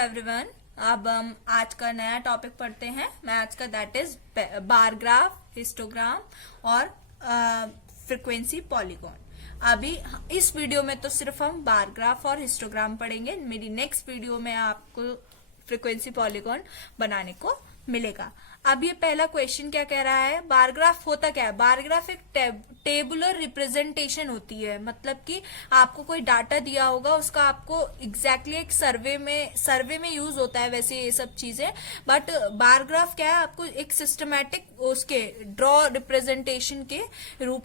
Everyone. अब हम आज का नया टॉपिक पढ़ते हैं मैथ्स का, that is bar graph, histogram और फ्रीक्वेंसी पॉलीगॉन। अभी इस वीडियो में तो सिर्फ हम बार ग्राफ और हिस्टोग्राम पढ़ेंगे। मेरी नेक्स्ट वीडियो में आपको फ्रीक्वेंसी पॉलीगॉन बनाने को मिलेगा। अब ये पहला क्वेश्चन क्या कह रहा है, बार ग्राफ होता क्या है। बार ग्राफ एक टेबुलर रिप्रेजेंटेशन होती है, मतलब कि आपको कोई डाटा दिया होगा, उसका आपको एग्जैक्टली एक सर्वे में यूज होता है वैसे ये सब चीजें। बट बार ग्राफ क्या है, आपको एक सिस्टमैटिक उसके ड्रॉ रिप्रेजेंटेशन के रूप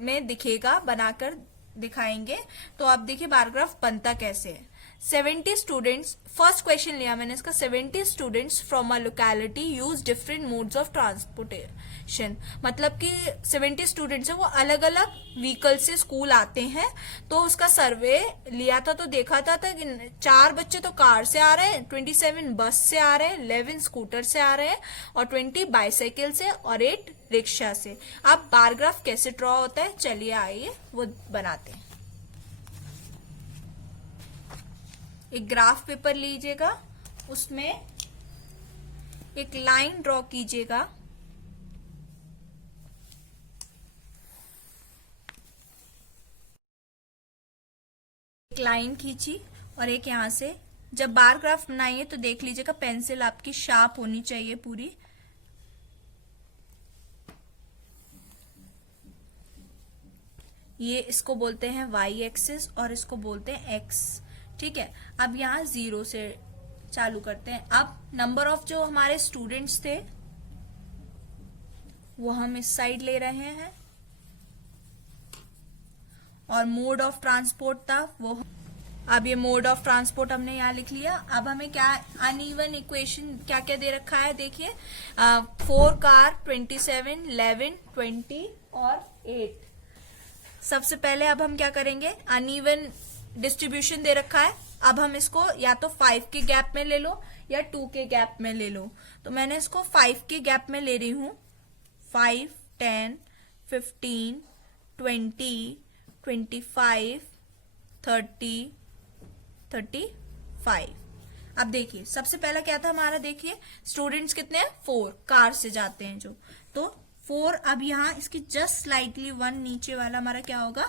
में दिखेगा, बनाकर दिखाएंगे। तो आप देखिए बार ग्राफ बनता कैसे है। 70 स्टूडेंट्स, फर्स्ट क्वेश्चन लिया मैंने इसका, 70 students from a locality use different modes of transportation. मतलब कि 70 स्टूडेंट्स हैं, वो अलग अलग व्हीकल से स्कूल आते हैं। तो उसका सर्वे लिया था तो देखा था कि 4 बच्चे तो कार से आ रहे हैं, 27 बस से आ रहे हैं, 11 स्कूटर से आ रहे हैं और 20 बाइसाइकिल से और 8 रिक्शा से। अब बार ग्राफ कैसे ड्रॉ होता है, चलिए आइए वो बनाते हैं। एक ग्राफ पेपर लीजिएगा, उसमें एक लाइन ड्रॉ कीजिएगा। एक लाइन खींची और एक यहां से। जब बार ग्राफ बनाइए तो देख लीजिएगा पेंसिल आपकी शार्प होनी चाहिए पूरी। ये इसको बोलते हैं वाई एक्सिस और इसको बोलते हैं एक्स। ठीक है, अब यहाँ 0 से चालू करते हैं। अब नंबर ऑफ जो हमारे स्टूडेंट्स थे वो हम इस साइड ले रहे हैं और मोड ऑफ ट्रांसपोर्ट था वो। अब ये मोड ऑफ ट्रांसपोर्ट हमने यहाँ लिख लिया। अब हमें क्या अनइवन इक्वेशन क्या क्या दे रखा है देखिए, 4 कार, 27, 11, 20 और 8। सबसे पहले अब हम क्या करेंगे, अनइवन डिस्ट्रीब्यूशन दे रखा है। अब हम इसको या तो 5 के गैप में ले लो या 2 के गैप में ले लो। तो मैंने इसको 5 के गैप में ले रही हूं। 5, 10, 15, 20, 25, 30, 35। अब देखिए सबसे पहला क्या था हमारा, देखिए स्टूडेंट्स कितने हैं, 4, कार से जाते हैं जो। तो 4, अब यहां इसकी जस्ट स्लाइटली 1 नीचे वाला हमारा क्या होगा,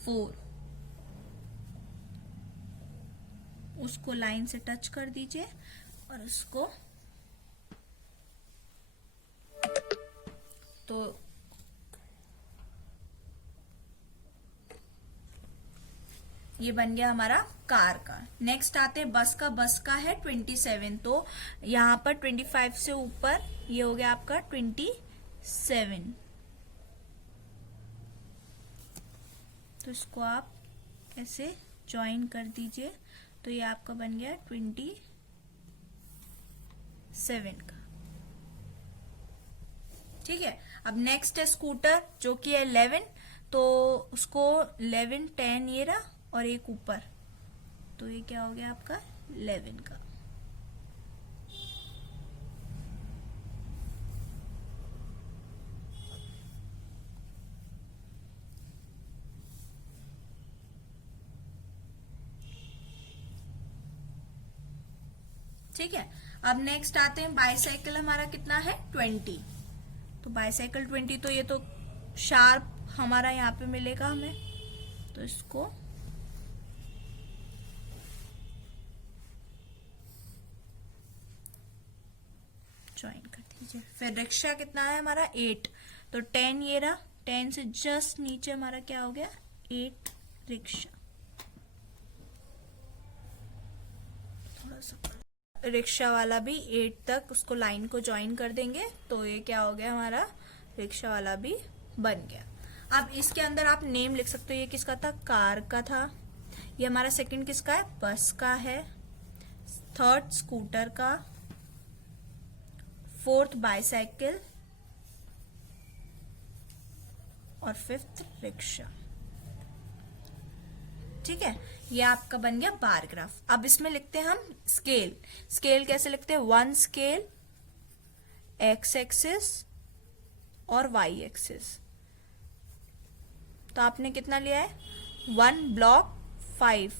4। उसको लाइन से टच कर दीजिए और उसको तो ये बन गया हमारा कार का। नेक्स्ट आते हैं बस का। बस का है 27, तो यहां पर 25 से ऊपर ये हो गया आपका 27। तो इसको आप ऐसे ज्वाइन कर दीजिए, तो ये आपका बन गया 27 का। ठीक है, अब नेक्स्ट है स्कूटर जो कि है 11, तो उसको 11, 10 ये रहा और एक ऊपर, तो ये क्या हो गया आपका 11 का। ठीक है, अब नेक्स्ट आते हैं बाईसाइकिल। हमारा कितना है 20, तो बाईसाइकिल 20, तो ये तो शार्प हमारा यहाँ पे मिलेगा हमें, तो इसको ज्वाइन कर दीजिए। फिर रिक्शा कितना है हमारा 8, तो 10 ये रहा, 10 से जस्ट नीचे हमारा क्या हो गया 8 रिक्शा। थोड़ा सा रिक्शा वाला भी 8 तक उसको लाइन को ज्वाइन कर देंगे, तो ये क्या हो गया हमारा रिक्शा वाला भी बन गया। अब इसके अंदर आप नेम लिख सकते हो, ये किसका था, कार का था। ये हमारा सेकंड किसका है, बस का है। थर्ड स्कूटर का, फोर्थ बाइसाइकिल और फिफ्थ रिक्शा। ठीक है, ये आपका बन गया बार ग्राफ। अब इसमें लिखते हैं हम स्केल। स्केल कैसे लिखते हैं, 1 स्केल, एक्स एक्सिस और वाई एक्सिस। तो आपने कितना लिया है, 1 ब्लॉक 5,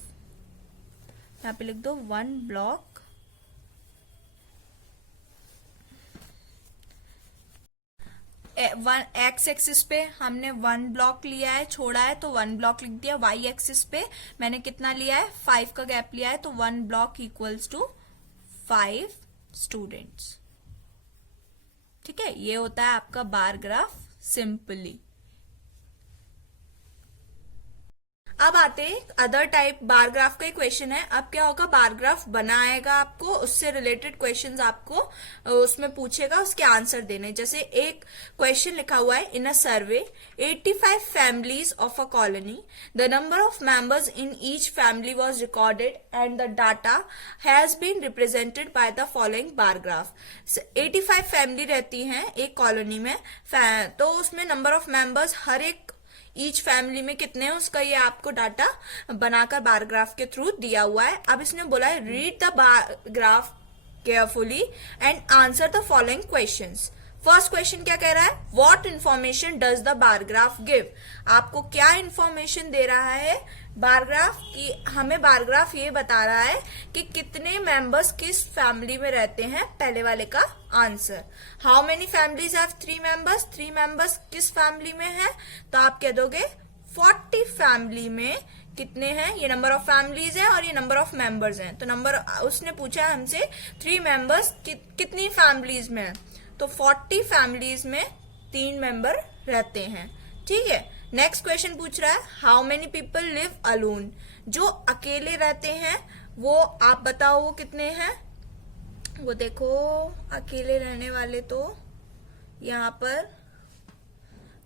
यहाँ पे लिख दो 1 ब्लॉक, एक्स एक्सिस पे हमने 1 ब्लॉक लिया है, छोड़ा है तो 1 ब्लॉक लिख दिया। वाई एक्सिस पे मैंने कितना लिया है, 5 का गैप लिया है, तो 1 ब्लॉक इक्वल्स टू 5 स्टूडेंट्स। ठीक है, ये होता है आपका बार ग्राफ सिंपली। अब आते हैं अदर टाइप बार ग्राफ का क्वेश्चन है। अब क्या होगा, बार ग्राफ बनाएगा आपको, उससे रिलेटेड क्वेश्चंस आपको उसमें पूछेगा, उसके आंसर देने। जैसे एक क्वेश्चन लिखा हुआ है, in a survey 85 families of a colony, the number of members in each family was recorded and the data has been represented by the following bar graph. 85 family रहती हैं एक कॉलोनी में, तो उसमें नंबर ऑफ मेंबर्स हर एक each family में कितने हैं उसका ये आपको डाटा बनाकर बार ग्राफ के थ्रू दिया हुआ है। अब इसने बोला है read the bar graph carefully and answer the following questions. First question क्या कह रहा है, what information does the bar graph give. आपको क्या इंफॉर्मेशन दे रहा है बार ग्राफ की, हमें बार ग्राफ ये बता रहा है कि कितने मेंबर्स किस फैमिली में रहते हैं। पहले वाले का answer, how many families have 3 members, 3 members किस फैमिली में है, तो आप कह दोगे 40 फैमिली में कितने हैं, ये नंबर ऑफ फैमिलीज है और ये नंबर ऑफ मेंबर्स हैं। तो नंबर उसने पूछा हमसे 3 मेंबर्स कितनी फैमिलीज में है, तो 40 फैमिलीज में 3 मेंबर रहते हैं। ठीक है, नेक्स्ट क्वेश्चन पूछ रहा है how many people live alone, जो अकेले रहते हैं वो आप बताओ वो कितने हैं। वो देखो अकेले रहने वाले तो यहाँ पर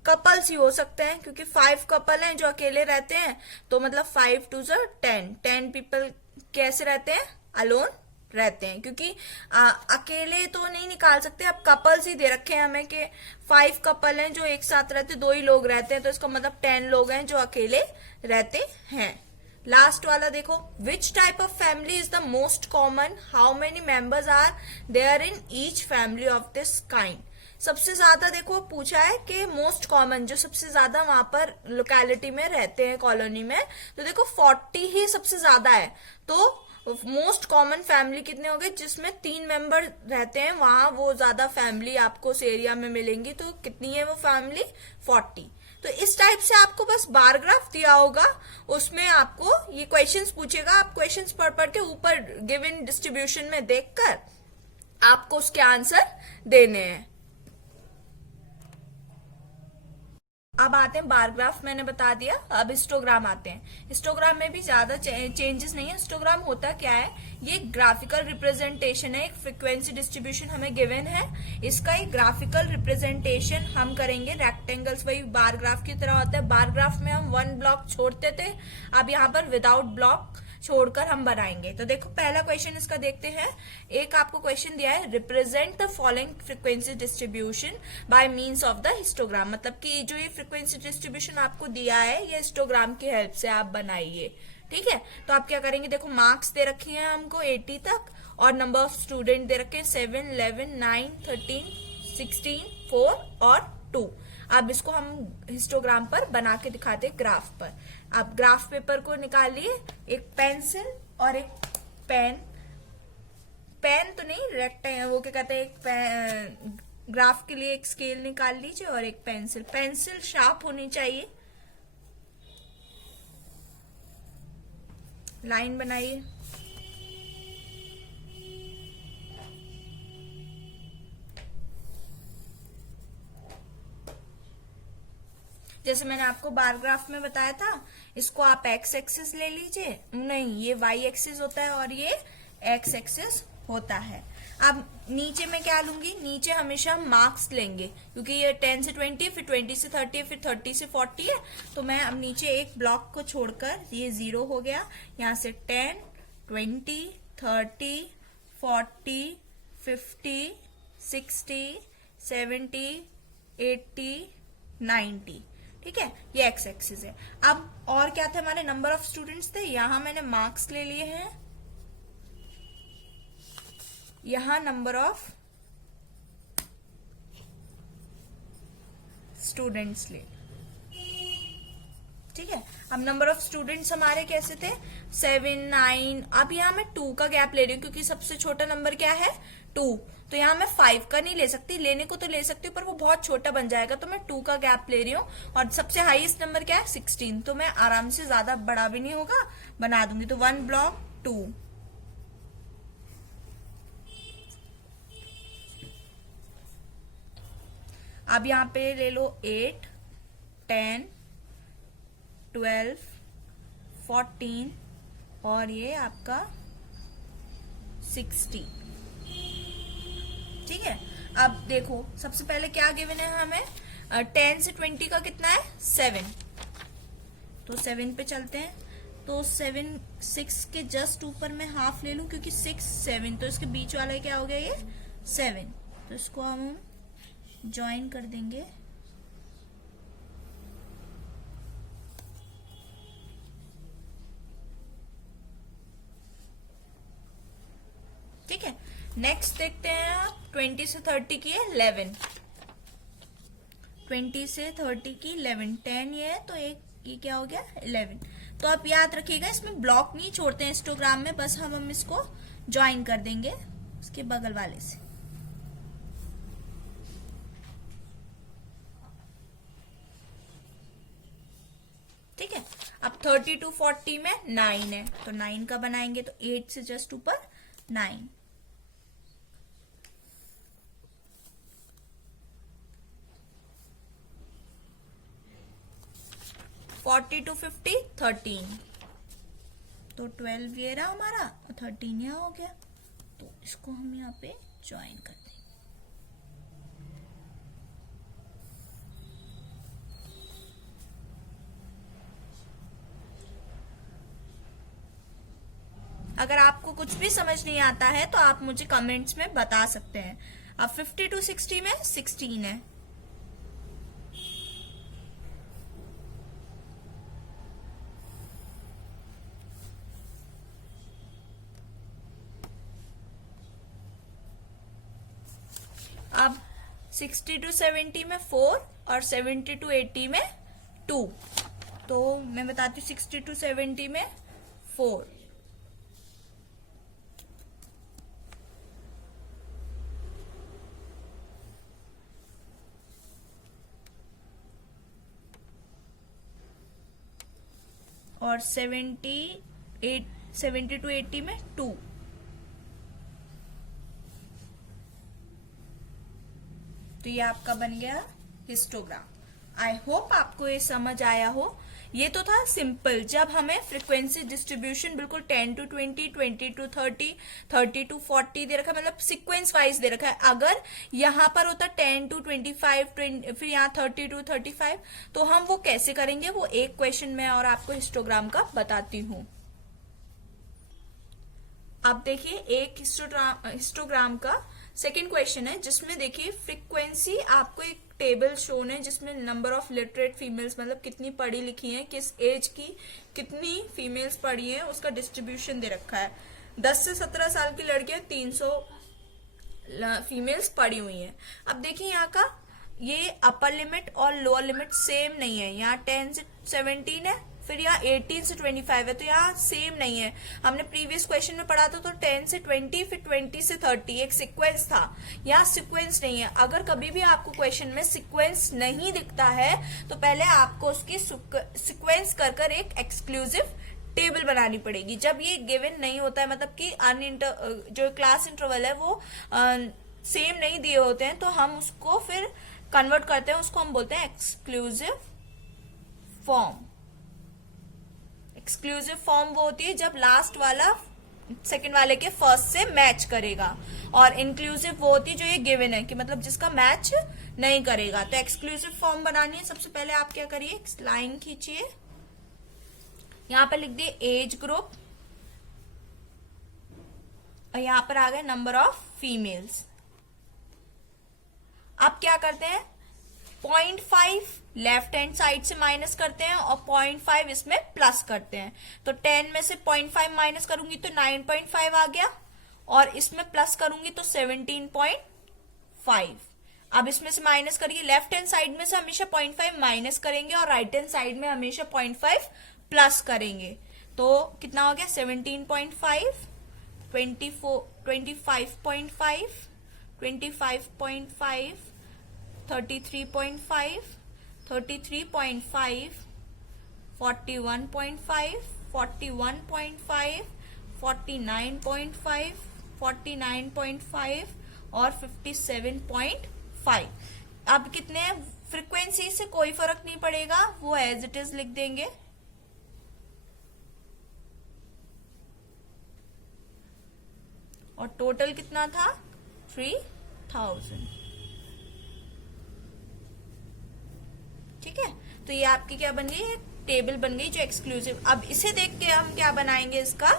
कपल्स ही हो सकते हैं, क्योंकि 5 कपल हैं जो अकेले रहते हैं, तो मतलब 5 2 10 पीपल कैसे रहते हैं, अलोन रहते हैं, क्योंकि अकेले तो नहीं निकाल सकते। अब कपल्स ही दे रखे हैं हमें कि 5 कपल हैं जो एक साथ रहते, 2 ही लोग रहते हैं, तो इसका मतलब 10 लोग हैं जो अकेले रहते हैं। लास्ट वाला देखो, which type of family is the most common, how many members are there in each family of this kind. सबसे ज्यादा देखो पूछा है कि मोस्ट कॉमन, जो सबसे ज्यादा वहां पर लोकेलिटी में रहते हैं कॉलोनी में, तो देखो 40 ही सबसे ज्यादा है। तो मोस्ट कॉमन फैमिली कितने हो गए, जिसमें 3 मेंबर रहते हैं, वहां वो ज्यादा फैमिली आपको उस एरिया में मिलेंगी, तो कितनी है वो फैमिली, 40। तो इस टाइप से आपको बस बार ग्राफ दिया होगा, उसमें आपको ये क्वेश्चंस पूछेगा, आप क्वेश्चंस पढ़ के ऊपर गिवन डिस्ट्रीब्यूशन में देखकर आपको उसके आंसर देने हैं। अब आते हैं बार ग्राफ, मैंने बता दिया। अब हिस्टोग्राम आते हैं। हिस्टोग्राम में भी ज्यादा चेंजेस नहीं है। हिस्टोग्राम होता क्या है, ये ग्राफिकल रिप्रेजेंटेशन है, एक फ्रीक्वेंसी डिस्ट्रीब्यूशन हमें गिवन है, इसका एक ग्राफिकल रिप्रेजेंटेशन हम करेंगे। रेक्टेंगल्स वही बार ग्राफ की तरह होता है। बार ग्राफ में हम 1 ब्लॉक छोड़ते थे, अब यहाँ पर विदाउट ब्लॉक छोड़कर हम बनाएंगे। तो देखो पहला क्वेश्चन इसका देखते हैं। एक आपको क्वेश्चन दिया है, represent the following frequency distribution by means of the histogram. मतलब कि जो ये फ्रीक्वेंसी डिस्ट्रीब्यूशन आपको दिया है, ये हिस्टोग्राम की हेल्प से आप बनाइए। ठीक है, तो आप क्या करेंगे, देखो मार्क्स दे रखे हैं हमको 80 तक, और नंबर ऑफ स्टूडेंट दे रखे हैं 7 11 9 13 16 4 और 2। अब इसको हम हिस्टोग्राम पर बना के दिखाते हैं ग्राफ पर। आप ग्राफ पेपर को निकालिए, एक पेंसिल और एक पेन, पेन तो नहीं रेक्टेंगल, वो क्या कहते हैं, एक ग्राफ के लिए एक स्केल निकाल लीजिए और एक पेंसिल। पेंसिल शार्प होनी चाहिए, लाइन बनाइए। जैसे मैंने आपको बार ग्राफ में बताया था, इसको आप एक्स एक्सिस ले लीजिए, नहीं ये वाई एक्सिस होता है और ये एक्स एक्सिस होता है। अब नीचे में क्या लूंगी, नीचे हमेशा हम मार्क्स लेंगे, क्योंकि ये 10 से 20, फिर 20 से 30, फिर 30 से 40 है, तो मैं अब नीचे एक ब्लॉक को छोड़कर, ये 0 हो गया, यहाँ से 10 20 30 40 50 60 70 80 90। ठीक है, ये एक्स एक्सिस है। अब और क्या थे हमारे, नंबर ऑफ स्टूडेंट्स थे, यहां मैंने मार्क्स ले लिए हैं, यहां नंबर ऑफ स्टूडेंट्स ले। ठीक है, अब नंबर ऑफ स्टूडेंट्स हमारे कैसे थे, 7, 9। अब यहाँ मैं 2 का गैप ले रही हूँ क्योंकि सबसे छोटा नंबर क्या है 2। तो यहाँ मैं 5 का नहीं ले सकती, लेने को तो ले सकती हूँ पर वो बहुत छोटा बन जाएगा, तो मैं 2 का गैप ले रही हूँ। और सबसे हाईएस्ट नंबर क्या है 16, तो मैं आराम से ज्यादा बड़ा भी नहीं होगा बना दूंगी। तो 1 ब्लॉक 2। अब यहाँ पे ले लो 8, 10, 12, 14 और ये आपका 16। ठीक है। अब देखो सबसे पहले क्या गिवन है हमें, 10 से 20 का कितना है 7, तो 7 पे चलते हैं। तो 7 6 के जस्ट ऊपर मैं हाफ ले लूं क्योंकि 6 7, तो इसके बीच वाला क्या हो गया ये 7, तो इसको हम ज्वाइन कर देंगे। ठीक है। नेक्स्ट देखते हैं आप 20 से 30 की है 11, 20 से 30 की 11, 10 ये है तो एक ये क्या हो गया 11। तो आप याद रखिएगा इसमें ब्लॉक नहीं छोड़ते हैं हिस्टोग्राम में, बस हम इसको ज्वाइन कर देंगे उसके बगल वाले से। ठीक है। अब 30 to 40 में 9 है तो 9 का बनाएंगे, तो 8 से जस्ट ऊपर 9। 40 to 50 13, तो 12 ये रहा हमारा और 13 यहाँ हो गया, तो इसको हम यहाँ पे ज्वाइन कर देंगे। अगर आपको कुछ भी समझ नहीं आता है तो आप मुझे कमेंट्स में बता सकते हैं। अब 50 to 60 में 16 है, अब 60 to 70 में 4 और 70 to 80 में 2, तो मैं बताती हूँ 60 to 70 में 4, और 70 to 80 में 2। तो ये आपका बन गया हिस्टोग्राम। आई होप आपको ये समझ आया हो। ये तो था सिंपल, जब हमें फ्रीक्वेंसी डिस्ट्रीब्यूशन बिल्कुल 10 to 20, 20 to 30, 30 to 40 दे रखा है, मतलब सीक्वेंस वाइज दे रखा है। अगर यहाँ पर होता 10 to 25, फिर यहाँ 30 to 35, तो हम वो कैसे करेंगे वो एक क्वेश्चन में और आपको हिस्टोग्राम का बताती हूँ। अब देखिए एक हिस्टोग्राम का सेकेंड क्वेश्चन है जिसमें देखिए फ्रीक्वेंसी आपको एक टेबल शोन है जिसमें नंबर ऑफ लिटरेट फीमेल्स, मतलब कितनी पढ़ी लिखी हैं, किस एज की कितनी फीमेल्स पढ़ी हैं, उसका डिस्ट्रीब्यूशन दे रखा है। 10 से 17 साल की लड़कियां 300 फीमेल्स पढ़ी हुई हैं। अब देखिए यहाँ का ये अपर लिमिट और लोअर लिमिट सेम नहीं है, यहाँ 10 से 17 है, फिर यहाँ 18 से 25 है, तो यहाँ सेम नहीं है। हमने प्रीवियस क्वेश्चन में पढ़ा था तो 10 से 20 फिर 20 से 30 एक सीक्वेंस था, यहाँ सीक्वेंस नहीं है। अगर कभी भी आपको क्वेश्चन में सीक्वेंस नहीं दिखता है तो पहले आपको उसकी सीक्वेंस कर एक एक्सक्लूसिव टेबल बनानी पड़ेगी। जब ये गिवन नहीं होता है, मतलब कि जो क्लास इंटरवल है वो सेम नहीं दिए होते हैं, तो हम उसको फिर कन्वर्ट करते हैं, उसको हम बोलते हैं एक्सक्लूसिव फॉर्म। एक्सक्लूसिव फॉर्म वो होती है जब लास्ट वाला सेकंड वाले के फर्स्ट से मैच करेगा, और इंक्लूसिव वो होती है जो ये गिवन है कि मतलब जिसका मैच नहीं करेगा। तो एक्सक्लूसिव फॉर्म बनानी है, सबसे पहले आप क्या करिए लाइन खींचिए, यहां पर लिख दिए एज ग्रुप और यहां पर आ गए नंबर ऑफ फीमेल्स। अब क्या करते हैं 0.5 लेफ्ट हैंड साइड से माइनस करते हैं और 0.5 इसमें प्लस करते हैं। तो 10 में से 0.5 माइनस करूंगी तो 9.5 आ गया, और इसमें प्लस करूंगी तो 17.5। अब इसमें से माइनस करिए, लेफ्ट हैंड साइड में से हमेशा 0.5 माइनस करेंगे और राइट हैंड साइड में हमेशा 0.5 प्लस करेंगे। तो कितना हो गया 17.5, 24, 25.5, 25.5, 33.5, 33.5, 41.5, 41.5, 49.5, 49.5 और 57.5। अब कितने फ्रीक्वेंसी से कोई फर्क नहीं पड़ेगा, वो एज इट इज लिख देंगे। और टोटल कितना था 3000। ठीक है, तो ये आपकी क्या बन गई, टेबल बन गई जो एक्सक्लूसिव। अब इसे देख के हम क्या बनाएंगे, इसका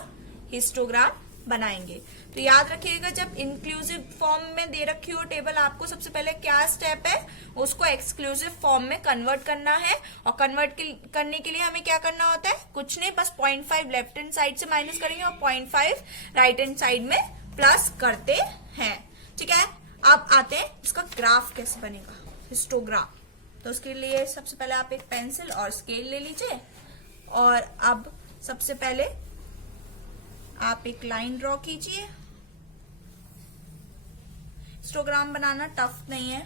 हिस्टोग्राम बनाएंगे। तो याद रखिएगा, जब इंक्लूसिव फॉर्म में दे रखी हो टेबल, आपको सबसे पहले क्या स्टेप है, उसको एक्सक्लूसिव फॉर्म में कन्वर्ट करना है। और कन्वर्ट करने के लिए हमें क्या करना होता है, कुछ नहीं, बस 0.5 लेफ्ट हैंड साइड से माइनस करेंगे और 0.5 राइट हैंड साइड में प्लस करते हैं। ठीक है, अब आते हैं इसका ग्राफ कैसे बनेगा, हिस्टोग्राम। तो उसके लिए सबसे पहले आप एक पेंसिल और स्केल ले लीजिए। और अब सबसे पहले आप एक लाइन ड्रॉ कीजिए। हिस्टोग्राम बनाना टफ नहीं है,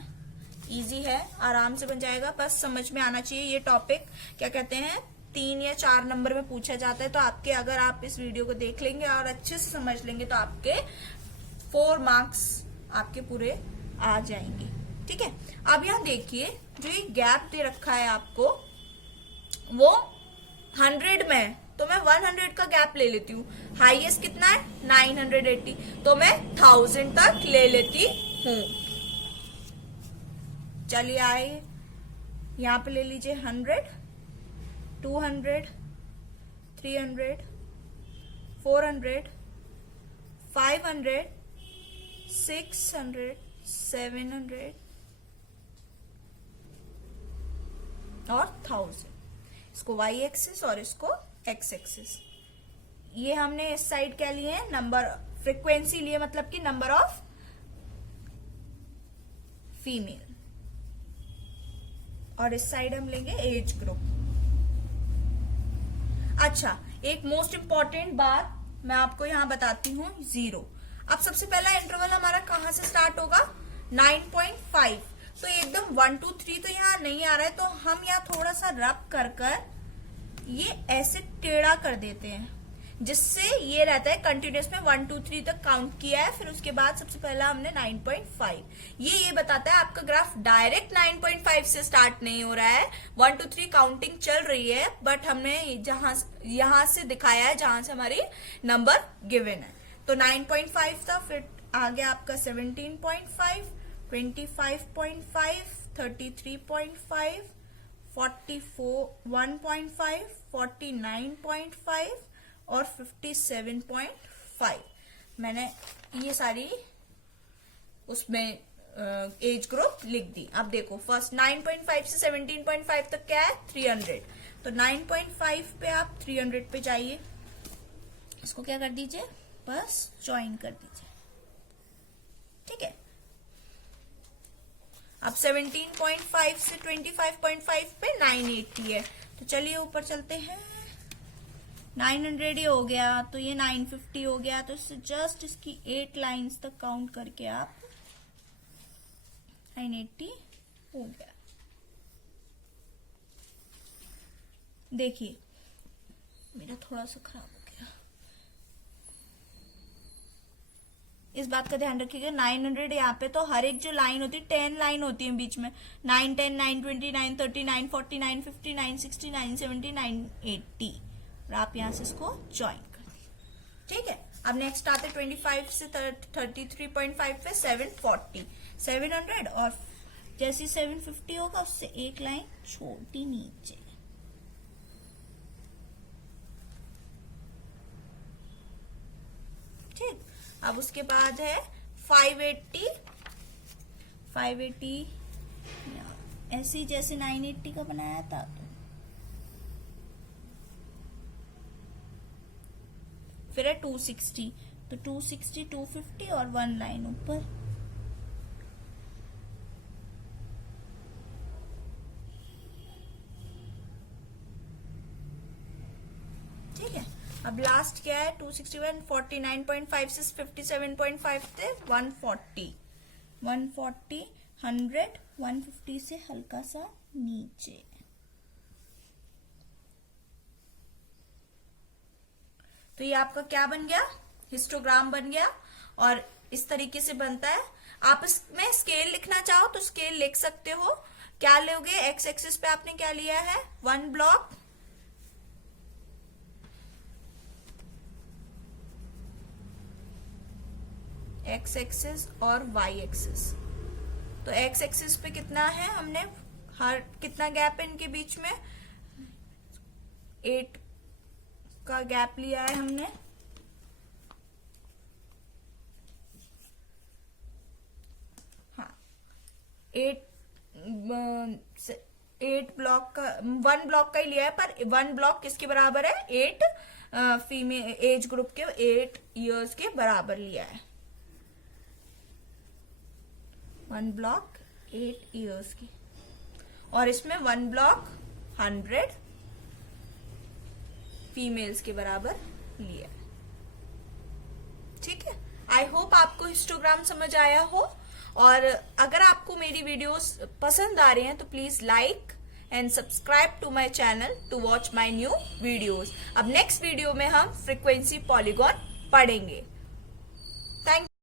इजी है, आराम से बन जाएगा। बस समझ में आना चाहिए ये टॉपिक क्या कहते हैं, 3 या 4 नंबर में पूछा जाता है। तो आपके, अगर आप इस वीडियो को देख लेंगे और अच्छे से समझ लेंगे तो आपके 4 मार्क्स आपके पूरे आ जाएंगे। ठीक है, अब यहाँ देखिए, जो ये गैप दे रखा है आपको वो 100 में है, तो मैं 100 का गैप ले लेती हूँ। हाईएस्ट कितना है 980, तो मैं 1000 तक ले लेती हूँ। चलिए आइए, यहाँ पे ले लीजिए 100, 200, 300, 400, 500, 600, 700 और 1000। इसको y एक्सिस और इसको x एक्सिस। ये हमने इस साइड क्या लिए हैं, नंबर, फ्रीक्वेंसी लिए, मतलब कि नंबर ऑफ फीमेल। और इस साइड हम लेंगे एज ग्रुप। अच्छा, एक मोस्ट इंपॉर्टेंट बात मैं आपको यहां बताती हूं, 0। अब सबसे पहला इंटरवल हमारा कहां से स्टार्ट होगा, 9.5। तो एकदम 1 2 3 तो यहाँ नहीं आ रहा है, तो हम यहाँ थोड़ा सा रब कर ये ऐसे टेढ़ा कर देते हैं, जिससे ये रहता है कंटिन्यूस में 1 2 3 तक काउंट किया है। फिर उसके बाद सबसे पहला हमने 9.5। ये बताता है आपका ग्राफ डायरेक्ट 9.5 से स्टार्ट नहीं हो रहा है, 1 2 3 काउंटिंग चल रही है, बट हमने यहां से दिखाया है जहां से हमारी नंबर गिवन है। तो 9.5 था, फिर आगे आपका 17.5, 25.5, 33.5, 41.5, 49.5 और 57.5। मैंने ये सारी उसमें एज ग्रुप लिख दी। अब देखो, फर्स्ट 9.5 से 17.5 तक क्या है 300, तो 9.5 पे आप 300 पे जाइए, इसको क्या कर दीजिए, बस ज्वाइन कर दीजिए। ठीक है, अब 17.5 से 25.5 पे 980 है, तो चलिए ऊपर चलते हैं। 900 ही हो गया, तो ये 950 हो गया, तो इससे जस्ट इसकी 8 लाइंस तक काउंट करके आप 980 हो गया। देखिए मेरा थोड़ा सा खराब हो गया, इस बात का ध्यान रखिएगा। 900 यहाँ पे तो हर एक जो लाइन होती है 10 लाइन होती है बीच में, 9 10 9 20 9 30 9 40 9 50 9 60 9 70 980, और आप यहाँ से इसको ज्वाइन कर दीजिए। ठीक है, अब नेक्स्ट आते 25 से 33.5 पे 740, 700, और जैसे 750 होगा उससे एक लाइन छोटी नीचे। ठीक, अब उसके बाद है 580, 580 ऐसे ही जैसे 980 का बनाया था, तो फिर है 260, तो 260 250 और 1 लाइन ऊपर। ठीक है, अब लास्ट क्या है 261, 49.5 से 57.5 थे 140, 100, 150 से हल्का सा नीचे। तो ये आपका क्या बन गया, हिस्टोग्राम बन गया। और इस तरीके से बनता है। आप इसमें स्केल लिखना चाहो तो स्केल लिख सकते हो। क्या लोगे, एक्स एक्सिस पे आपने क्या लिया है, 1 ब्लॉक, एक्स एक्सिस और वाई एक्सिस। तो एक्स एक्सिस पे कितना है, हमने हर कितना गैप है इनके बीच में, 8 का गैप लिया है हमने। हाँ, 8 ब्लॉक का, 1 ब्लॉक का ही लिया है, पर 1 ब्लॉक किसके बराबर है, 8 फीमेल एज ग्रुप के 8 इयर्स के बराबर लिया है। 1 ब्लॉक 8 इयर्स की, और इसमें 1 ब्लॉक 100 फीमेल्स के बराबर लिया। ठीक है, आई होप आपको हिस्टोग्राम समझ आया हो। और अगर आपको मेरी वीडियोस पसंद आ रही हैं तो please like and subscribe to my channel to watch my new videos. अब नेक्स्ट वीडियो में हम फ्रीक्वेंसी पॉलीगॉन पढ़ेंगे। थैंक